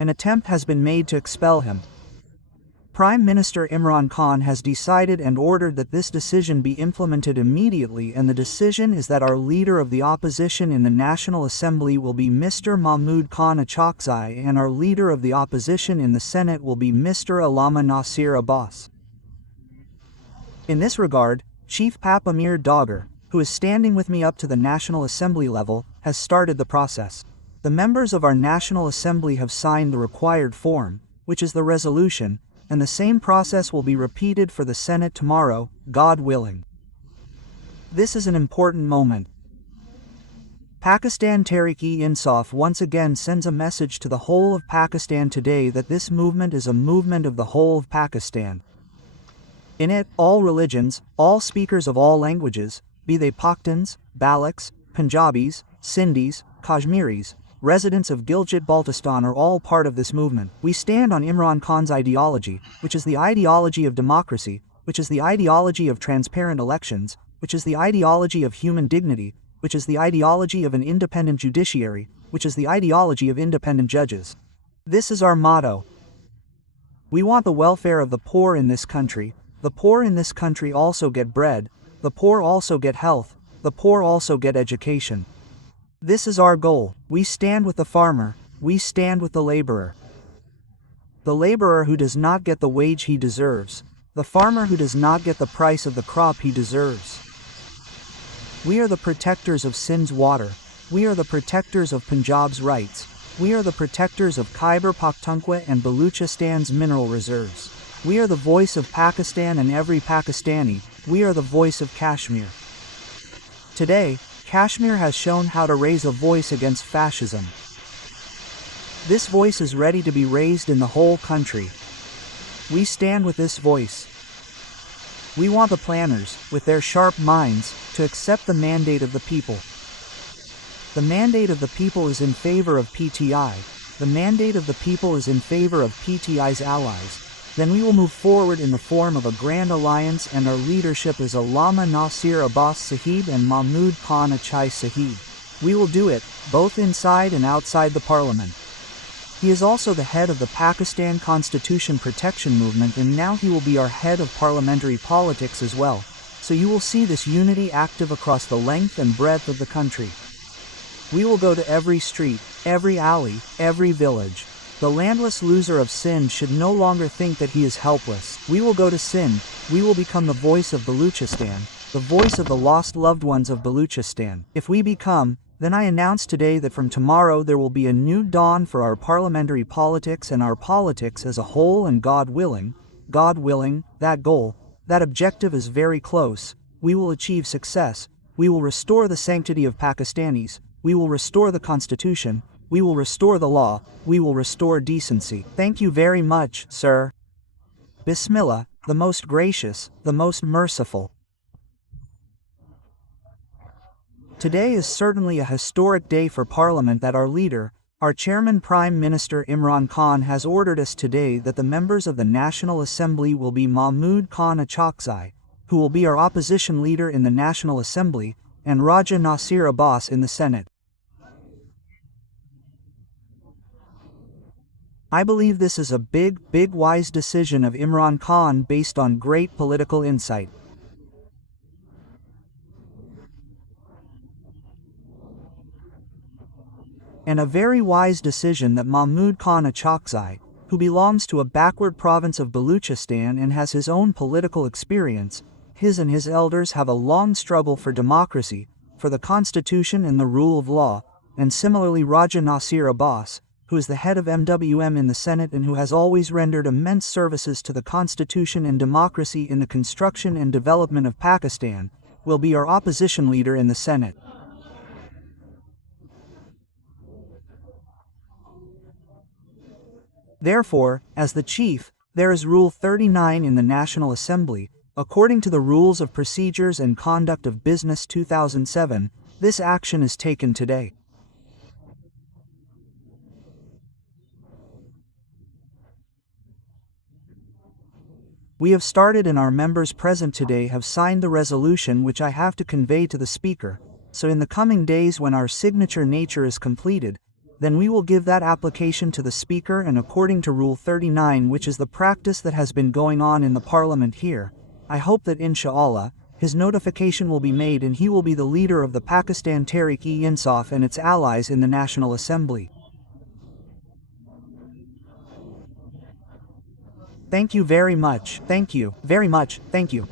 An attempt has been made to expel him. Prime Minister Imran Khan has decided and ordered that this decision be implemented immediately, and the decision is that our leader of the opposition in the National Assembly will be Mr. Mahmood Khan Achakzai, and our leader of the opposition in the Senate will be Mr. Allama Nasir Abbas. In this regard, Chief Pap Amir Dogger, who is standing with me up to the National Assembly level, has started the process. The members of our National Assembly have signed the required form, which is the resolution, and the same process will be repeated for the Senate tomorrow, God willing. This is an important moment. Pakistan Tehreek-e-Insaf once again sends a message to the whole of Pakistan today that this movement is a movement of the whole of Pakistan. In it, all religions, all speakers of all languages, be they Paktans, Balochs, Punjabis, Sindhis, Kashmiris, residents of Gilgit-Baltistan are all part of this movement. We stand on Imran Khan's ideology, which is the ideology of democracy, which is the ideology of transparent elections, which is the ideology of human dignity, which is the ideology of an independent judiciary, which is the ideology of independent judges. This is our motto. We want the welfare of the poor in this country. The poor in this country also get bread, the poor also get health, the poor also get education. This is our goal. We stand with the farmer, we stand with the laborer. The laborer who does not get the wage he deserves, the farmer who does not get the price of the crop he deserves. We are the protectors of Sindh's water, we are the protectors of Punjab's rights, we are the protectors of Khyber Pakhtunkhwa and Baluchistan's mineral reserves. We are the voice of Pakistan and every Pakistani, we are the voice of Kashmir. Today, Kashmir has shown how to raise a voice against fascism. This voice is ready to be raised in the whole country. We stand with this voice. We want the planners, with their sharp minds, to accept the mandate of the people. The mandate of the people is in favor of PTI. The mandate of the people is in favor of PTI's allies. Then we will move forward in the form of a grand alliance, and our leadership is Allama Nasir Abbas Sahib and Mahmood Khan Achakzai Sahib. We will do it, both inside and outside the parliament. He is also the head of the Pakistan Constitution Protection Movement, and now he will be our head of parliamentary politics as well. So you will see this unity active across the length and breadth of the country. We will go to every street, every alley, every village. The landless loser of Sindh should no longer think that he is helpless. We will go to Sindh, we will become the voice of Baluchistan, the voice of the lost loved ones of Baluchistan. If we become, then I announce today that from tomorrow there will be a new dawn for our parliamentary politics and our politics as a whole, and God willing, that goal, that objective is very close. We will achieve success, we will restore the sanctity of Pakistanis, we will restore the Constitution, we will restore the law, we will restore decency. Thank you very much, sir. Bismillah, the most gracious, the most merciful. Today is certainly a historic day for Parliament that our leader, our Chairman Prime Minister Imran Khan has ordered us today that the members of the National Assembly will be Mahmood Khan Achakzai, who will be our opposition leader in the National Assembly, and Raja Nasir Abbas in the Senate. I believe this is a big wise decision of Imran Khan based on great political insight. And a very wise decision that Mahmood Khan Achakzai, who belongs to a backward province of Baluchistan and has his own political experience, his and his elders have a long struggle for democracy, for the constitution and the rule of law, and similarly Raja Nasir Abbas, who is the head of MWM in the Senate and who has always rendered immense services to the constitution and democracy in the construction and development of Pakistan, will be our opposition leader in the Senate. Therefore, as the chief, there is Rule 39 in the National Assembly, according to the Rules of Procedures and Conduct of Business 2007, this action is taken today. We have started and our members present today have signed the resolution which I have to convey to the Speaker, so in the coming days when our signature nature is completed, then we will give that application to the Speaker, and according to Rule 39, which is the practice that has been going on in the Parliament here, I hope that inshallah, his notification will be made and he will be the leader of the Pakistan Tehreek-e-Insaf and its allies in the National Assembly. Thank you very much. Thank you very much. Thank you.